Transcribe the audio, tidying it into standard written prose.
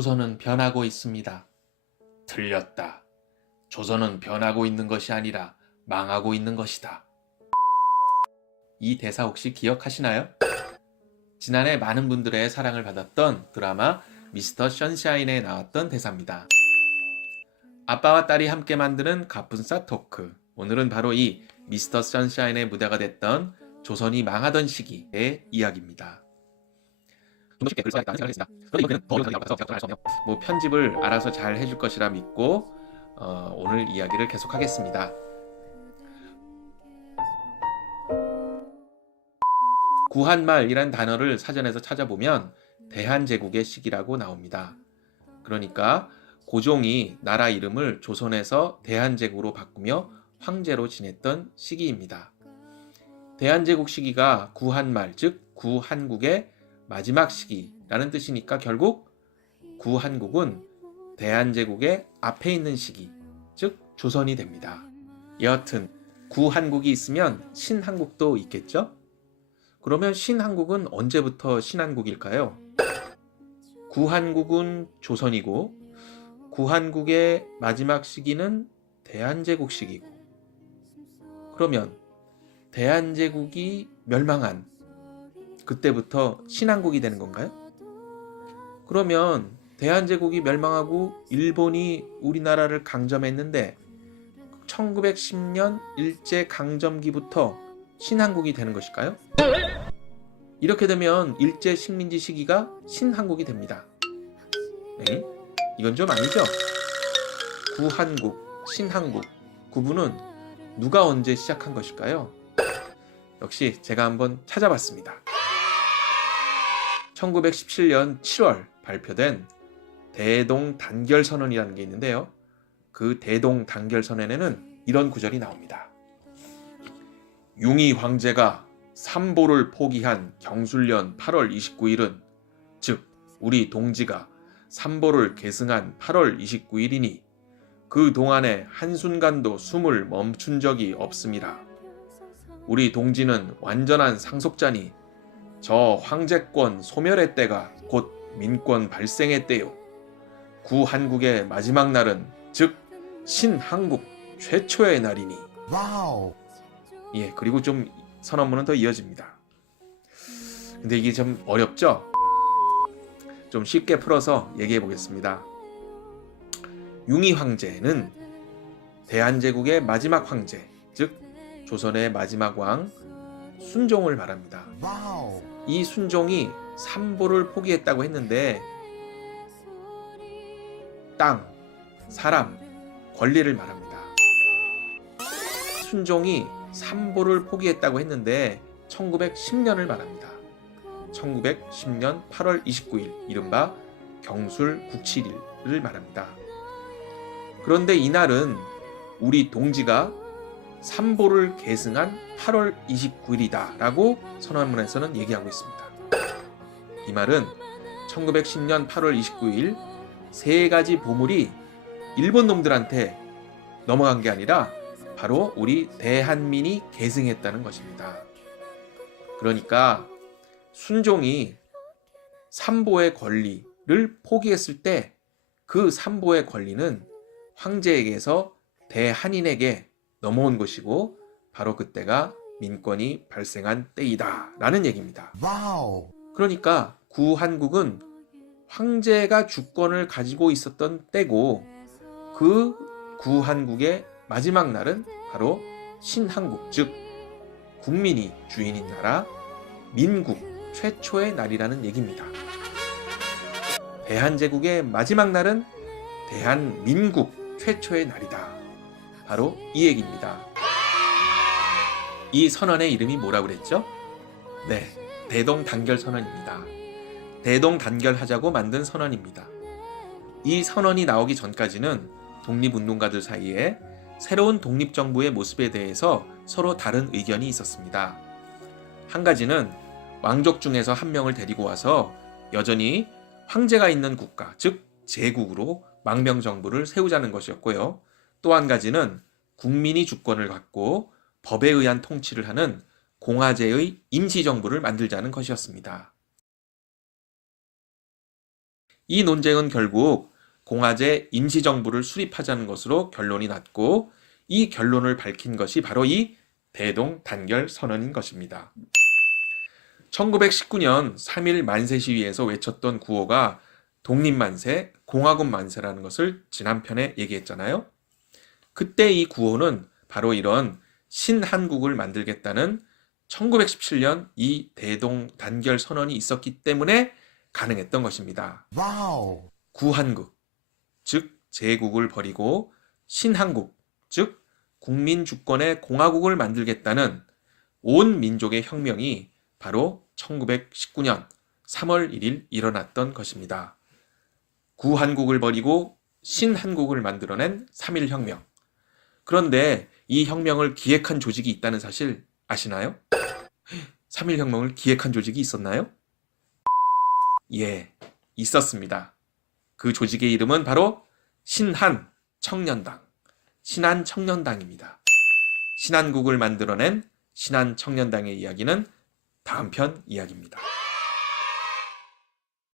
조선은 변하고 있습니다. 틀렸다. 조선은 변하고 있는 것이 아니라 망하고 있는 것이다. 이 대사 혹시 기억하시나요? 지난해 많은 분들의 사랑을 받았던 드라마 미스터 션샤인에 나왔던 대사입니다. 아빠와 딸이 함께 만드는 갑분싸 토크. 오늘은 바로 이 미스터 션샤인의 무대가 됐던 조선이 망하던 시기의 이야기입니다. 좀 더 쉽게 글을 써야겠다는 생각을 했습니다. 그런데 이번에는 더 어려운 단어가 나와서 제가 할 수 없네요. 편집을 알아서 잘 해줄 것이라 믿고 오늘 이야기를 계속하겠습니다. 구한말이란 단어를 사전에서 찾아보면 대한제국의 시기라고 나옵니다. 그러니까 고종이 나라 이름을 조선에서 대한제국으로 바꾸며 황제로 지냈던 시기입니다. 대한제국 시기가 구한말, 즉 구한국의 마지막 시기라는 뜻이니까 결국 구한국은 대한제국의 앞에 있는 시기, 즉 조선이 됩니다. 여하튼 구한국이 있으면 신한국도 있겠죠? 그러면 신한국은 언제부터 신한국일까요? 구한국은 조선이고 구한국의 마지막 시기는 대한제국 시기고, 그러면 대한제국이 멸망한 그때부터 신한국이 되는 건가요? 그러면 대한제국이 멸망하고 일본이 우리나라를 강점했는데 1910년 일제강점기부터 신한국이 되는 것일까요? 이렇게 되면 일제식민지 시기가 신한국이 됩니다. 네? 이건 좀 아니죠? 구한국, 신한국 구분은 누가 언제 시작한 것일까요? 역시 제가 한번 찾아봤습니다. 1917년 7월 발표된 대동단결선언이라는 게 있는데요. 그 대동단결선언에는 이런 구절이 나옵니다. 융희 황제가 삼보를 포기한 경술년 8월 29일은, 즉 우리 동지가 삼보를 계승한 8월 29일이니 그 동안에 한순간도 숨을 멈춘 적이 없음이라. 우리 동지는 완전한 상속자니 저 황제권 소멸의 때가 곧 민권 발생의 때요. 구한국의 마지막 날은 즉 신한국 최초의 날이니. 와우. 예, 그리고 좀 선언문은 더 이어집니다. 근데 이게 좀 어렵죠? 좀 쉽게 풀어서 얘기해 보겠습니다. 융희 황제는 대한제국의 마지막 황제, 즉 조선의 마지막 왕 순종을 말합니다. 와우. 이 순종이 삼보를 포기했다고 했는데 땅, 사람, 권리를 말합니다. 순종이 삼보를 포기했다고 했는데 1910년을 말합니다. 1910년 8월 29일, 이른바 경술 971을 말합니다. 그런데 이날은 우리 동지가 삼보를 계승한 8월 29일이다 라고 선언문에서는 얘기하고 있습니다. 이 말은 1910년 8월 29일 세 가지 보물이 일본 놈들한테 넘어간 게 아니라 바로 우리 대한민이 계승했다는 것입니다. 그러니까 순종이 삼보의 권리를 포기했을 때 그 삼보의 권리는 황제에게서 대한인에게 넘어온 것이고 바로 그때가 민권이 발생한 때이다 라는 얘기입니다. 와우. 그러니까 구한국은 황제가 주권을 가지고 있었던 때고 그 구한국의 마지막 날은 바로 신한국, 즉 국민이 주인인 나라 민국 최초의 날이라는 얘기입니다. 대한제국의 마지막 날은 대한민국 최초의 날이다. 바로 이 얘기입니다. 이 선언의 이름이 뭐라고 그랬죠? 네, 대동단결선언입니다. 대동단결하자고 만든 선언입니다. 이 선언이 나오기 전까지는 독립운동가들 사이에 새로운 독립정부의 모습에 대해서 서로 다른 의견이 있었습니다. 한 가지는 왕족 중에서 한 명을 데리고 와서 여전히 황제가 있는 국가, 즉 제국으로 망명정부를 세우자는 것이었고요. 또 한 가지는 국민이 주권을 갖고 법에 의한 통치를 하는 공화제의 임시정부를 만들자는 것이었습니다. 이 논쟁은 결국 공화제 임시정부를 수립하자는 것으로 결론이 났고, 이 결론을 밝힌 것이 바로 이 대동 단결 선언인 것입니다. 1919년 3.1 만세 시위에서 외쳤던 구호가 독립만세, 공화국 만세라는 것을 지난 편에 얘기했잖아요. 그때 이 구호는 바로 이런 신한국을 만들겠다는 1917년 이 대동 단결 선언이 있었기 때문에 가능했던 것입니다. 와우. 구한국, 즉 제국을 버리고 신한국, 즉 국민 주권의 공화국을 만들겠다는 온 민족의 혁명이 바로 1919년 3월 1일 일어났던 것입니다. 구한국을 버리고 신한국을 만들어낸 3.1혁명. 그런데 이 혁명을 기획한 조직이 있다는 사실 아시나요? 3.1혁명을 기획한 조직이 있었나요? 예, 있었습니다. 그 조직의 이름은 바로 신한청년당, 신한청년당입니다. 신한국을 만들어낸 신한청년당의 이야기는 다음 편 이야기입니다.